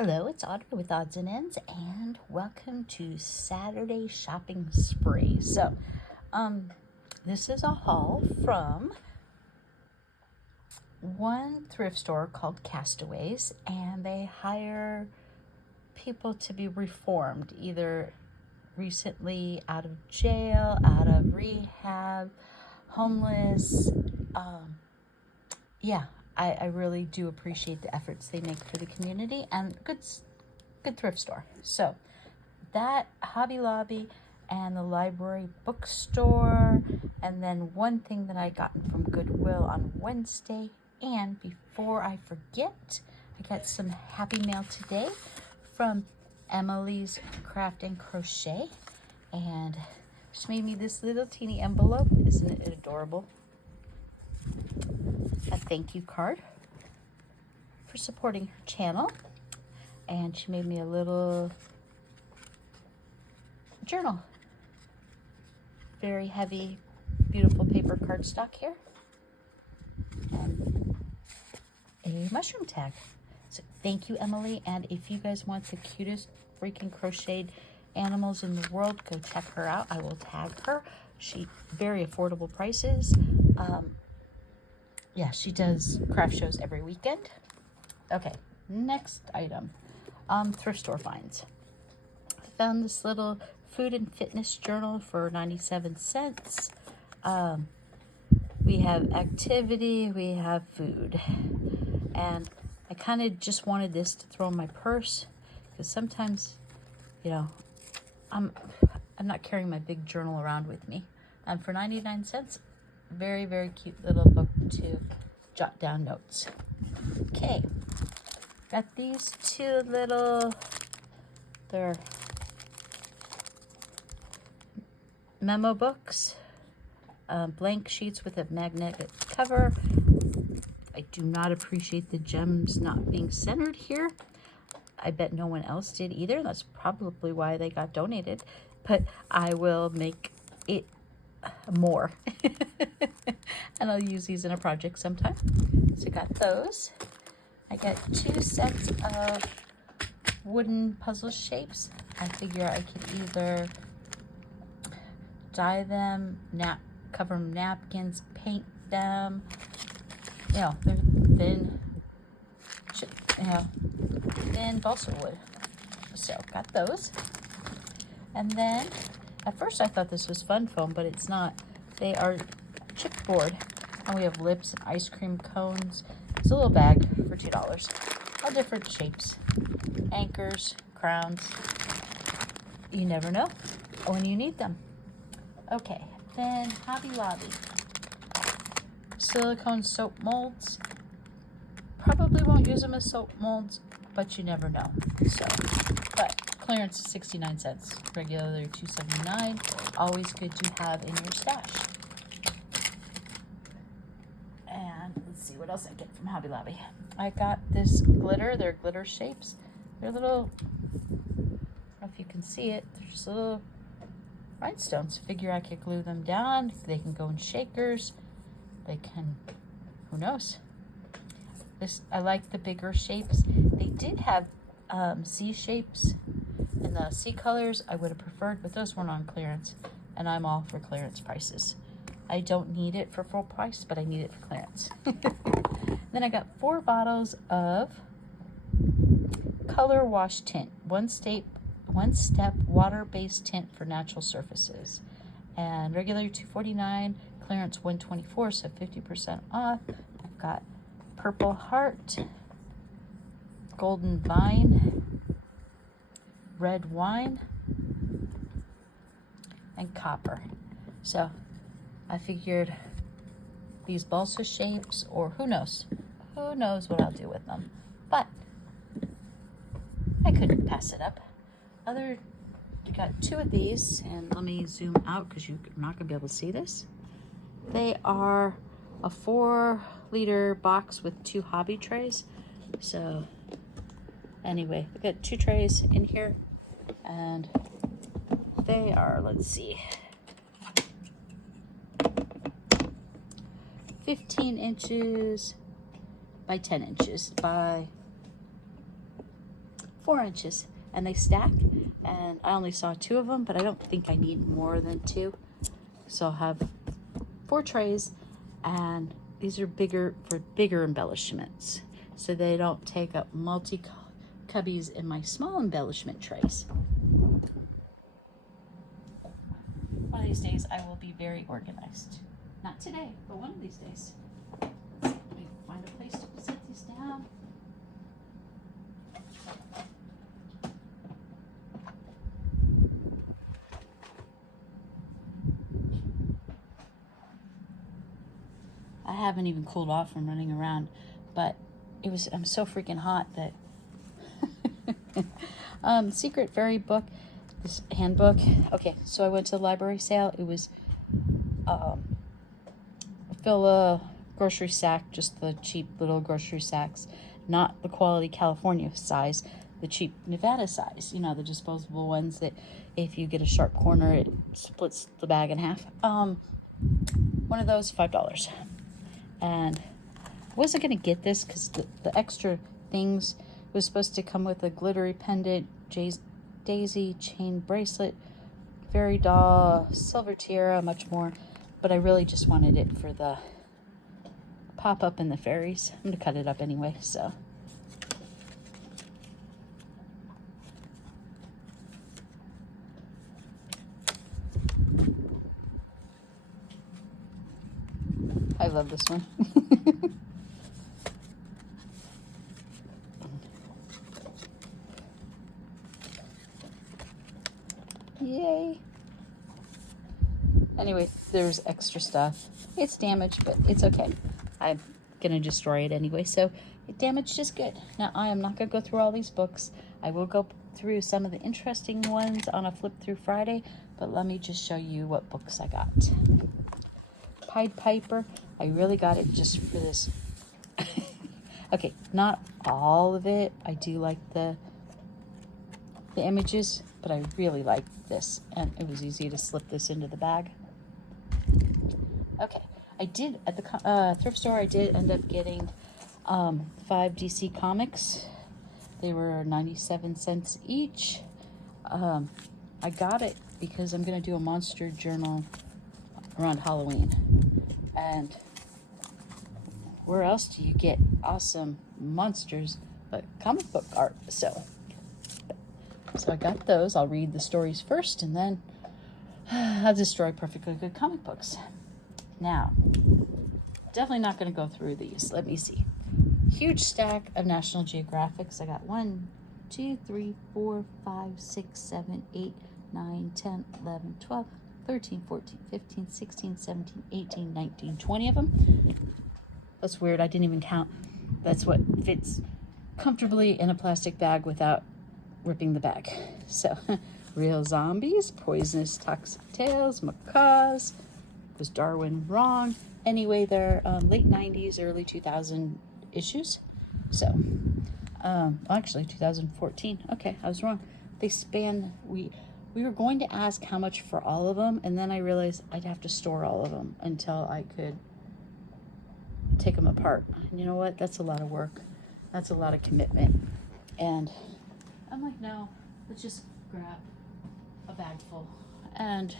Hello, it's Audrey with Odds and Ends, and welcome to Saturday Shopping Spree. This is a haul from one thrift store called Castaways, and they hire people to be reformed, either recently out of jail, out of rehab, homeless. I really do appreciate the efforts they make for the community, and good thrift store. So that, Hobby Lobby and the library bookstore, and then one thing that I gotten from Goodwill on Wednesday. And before I forget, I got some happy mail today from Emily's Craft and Crochet, and she made me this little teeny envelope. Isn't it adorable? A thank you card for supporting her channel, and she made me a little journal. Very heavy, beautiful paper cardstock here, and a mushroom tag. So thank you, Emily, and if you guys want the cutest freaking crocheted animals in the world, go check her out. I will tag her. She very affordable prices. Yeah, she does craft shows every weekend. Okay, next item, thrift store finds. I found this little food and fitness journal for 97 cents. We have activity, we have food, and I kind of just wanted this to throw in my purse, because sometimes, you know, I'm not carrying my big journal around with me. And for 99 cents, very, very cute little book to jot down notes. Okay, got these two little, they're memo books, blank sheets with a magnetic cover. I do not appreciate the gems not being centered here. I bet no one else did either. That's probably why they got donated, but I will make it more and I'll use these in a project sometime. So I got those. I got 2 sets of wooden puzzle shapes. I figure I could either dye them, cover them napkins, paint them. You know, they're thin, thin balsa wood. So got those. And then at first I thought this was fun foam, but it's not. They are chipboard, and we have lips and ice cream cones. It's a little bag for $2. All different shapes, anchors, crowns. You never know when you need them. Okay, then Hobby Lobby. Silicone soap molds. Probably won't use them as soap molds, but you never know. So, but clearance is 69 cents. Regularly $2.79. Always good to have in your stash. And let's see what else I get from Hobby Lobby. I got this glitter. They're glitter shapes. They're little, I don't know if you can see it, they're just little rhinestones. Figure I could glue them down. They can go in shakers. They can, who knows? This, I like the bigger shapes. They did have C shapes and the C colors I would have preferred, but those weren't on clearance, and I'm all for clearance prices. I don't need it for full price, but I need it for clearance. Then I got 4 bottles of color wash tint, one step water-based tint for natural surfaces, and regular $2.49, clearance $1.24, so 50% off. I've got Purple Heart, Golden Vine, Red Wine, and Copper. So I figured these balsa shapes, or who knows what I'll do with them, but I couldn't pass it up. You got 2 of these, and let me zoom out because you're not gonna be able to see this. They are a 4-liter box with 2 hobby trays. So anyway, I got 2 trays in here, and they are, let's see, 15 inches by 10 inches by 4 inches, and they stack, and I only saw 2 of them, but I don't think I need more than 2. So I'll have 4 trays, and these are bigger for bigger embellishments, so they don't take up multi cubbies in my small embellishment trays. One of these days I will be very organized. Not today, but one of these days. Let me find a place to set these down. I haven't even cooled off from running around, but I'm so freaking hot that Secret Fairy book, this handbook. Okay, so I went to the library sale. It was fill a grocery sack, just the cheap little grocery sacks, not the quality California size, the cheap Nevada size, you know, the disposable ones that if you get a sharp corner it splits the bag in half. One of those, $5. And I wasn't gonna get this because the extra things was supposed to come with a glittery pendant, daisy chain bracelet, fairy doll, silver tiara, much more, but I really just wanted it for the pop-up and the fairies. I'm gonna cut it up anyway, so. I love this one. Yay. Anyway, there's extra stuff. It's damaged, but it's okay. I'm gonna destroy it anyway, so damaged is good. Now, I am not gonna go through all these books. I will go through some of the interesting ones on a flip through Friday, but let me just show you what books I got. Pied Piper, I really got it just for this. Okay, not all of it. I do like the images, but I really like this, and it was easy to slip this into the bag. Okay, I did at the thrift store. I did end up getting 5 DC comics. They were 97 cents each. I got it because I'm gonna do a monster journal around Halloween, and where else do you get awesome monsters but comic book art? So I got those. I'll read the stories first, and then I'll destroy perfectly good comic books. Now, definitely not going to go through these. Let me see. Huge stack of National Geographics. I got 1, 2, 3, 4, 5, 6, 7, 8, 9, 10, 11, 12, 13, 14, 15, 16, 17, 18, 19, 20 of them. That's weird. I didn't even count. That's what fits comfortably in a plastic bag without ripping the bag. So, Real Zombies, Poisonous Toxic Tales, Macaws. Was Darwin wrong? Anyway, they're late 90s, early 2000 issues. So, actually 2014. Okay, I was wrong. They span, we were going to ask how much for all of them, and then I realized I'd have to store all of them until I could take them apart. And you know what? That's a lot of work. That's a lot of commitment. And I'm like, no, let's just grab a bag full and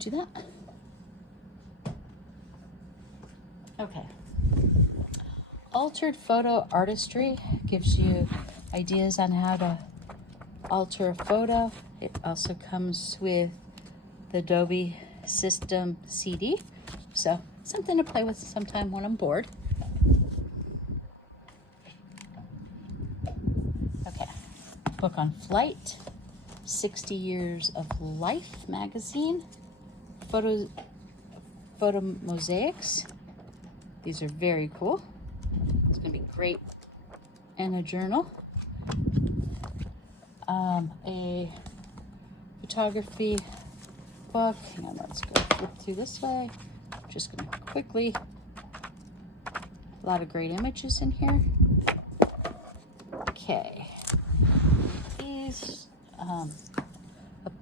do that. Okay. Altered Photo Artistry gives you ideas on how to alter a photo. It also comes with the Adobe System CD. So something to play with sometime when I'm bored. Okay. Book on Flight. 60 Years of Life magazine. Photo mosaics. These are very cool. It's going to be great in a journal. A photography book. Hang on, let's go flip through this way. Just going to quickly. A lot of great images in here. Okay. These, a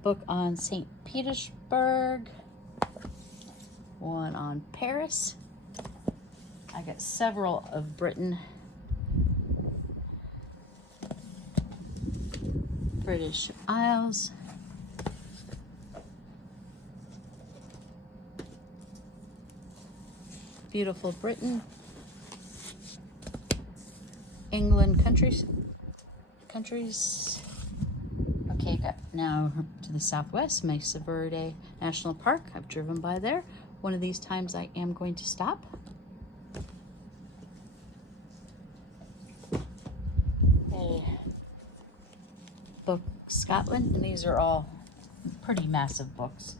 book on St. Petersburg. One on Paris. I got several of Britain. British Isles. Beautiful Britain. England countries. Okay, got now to the southwest, Mesa Verde National Park. I've driven by there. One of these times I am going to stop. A book, Scotland, and these are all pretty massive books.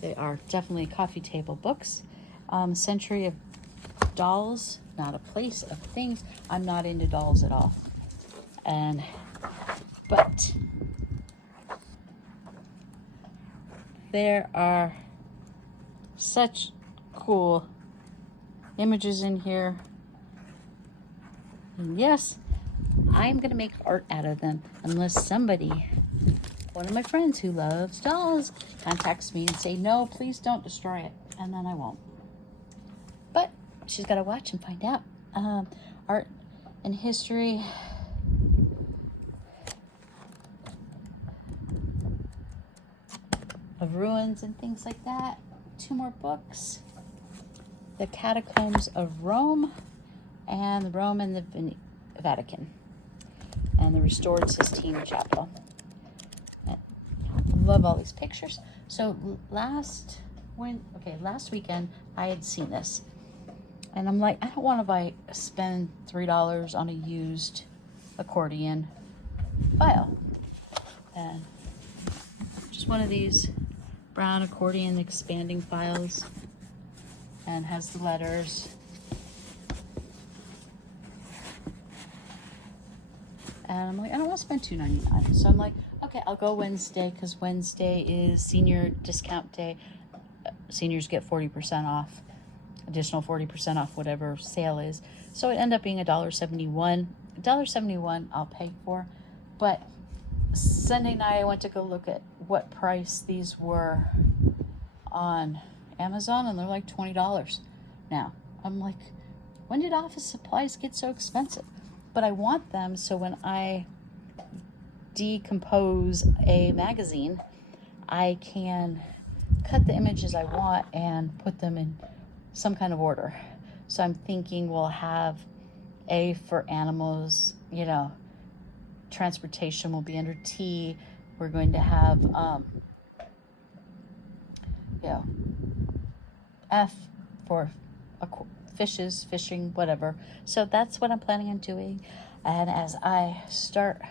They are definitely coffee table books. Century of Dolls, not a place of things. I'm not into dolls at all. But there are such cool images in here. And yes, I'm gonna make art out of them unless somebody, one of my friends who loves dolls, contacts me and say, no, please don't destroy it. And then I won't. But she's got to watch and find out. Art and history. Of ruins and things like that. 2 more books. The Catacombs of Rome and Rome and the Vatican. And the Restored Sistine Chapel. Love all these pictures. So last weekend I had seen this. And I'm like, I don't want to spend $3 on a used accordion file. And just one of these brown accordion expanding files, and has the letters. And I'm like, I don't want to spend $2.99. So I'm like, okay, I'll go Wednesday, because Wednesday is senior discount day. Seniors get 40% off, additional 40% off whatever sale is. So it ended up being $1.71. $1.71 I'll pay for. But Sunday night I went to go look at what price these were on Amazon, and they're like $20 now. I'm like, when did office supplies get so expensive? But I want them so when I decompose a magazine, I can cut the images I want and put them in some kind of order. So I'm thinking we'll have A for animals, transportation will be under T. We're going to have F for fishes, fishing, whatever. So that's what I'm planning on doing. And as I start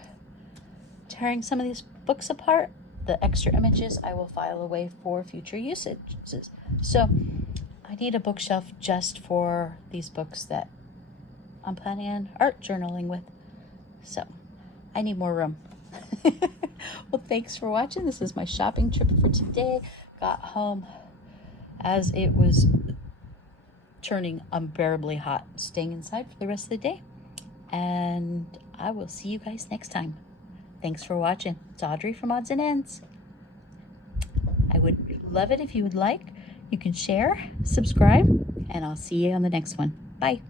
tearing some of these books apart, the extra images I will file away for future usages. So I need a bookshelf just for these books that I'm planning on art journaling with. So I need more room. Well, thanks for watching. This is my shopping trip for today. Got home as it was turning unbearably hot, staying inside for the rest of the day. And I will see you guys next time. Thanks for watching. It's Audrey from Odds and Ends. I would love it if you would like. You can share, subscribe, and I'll see you on the next one. Bye.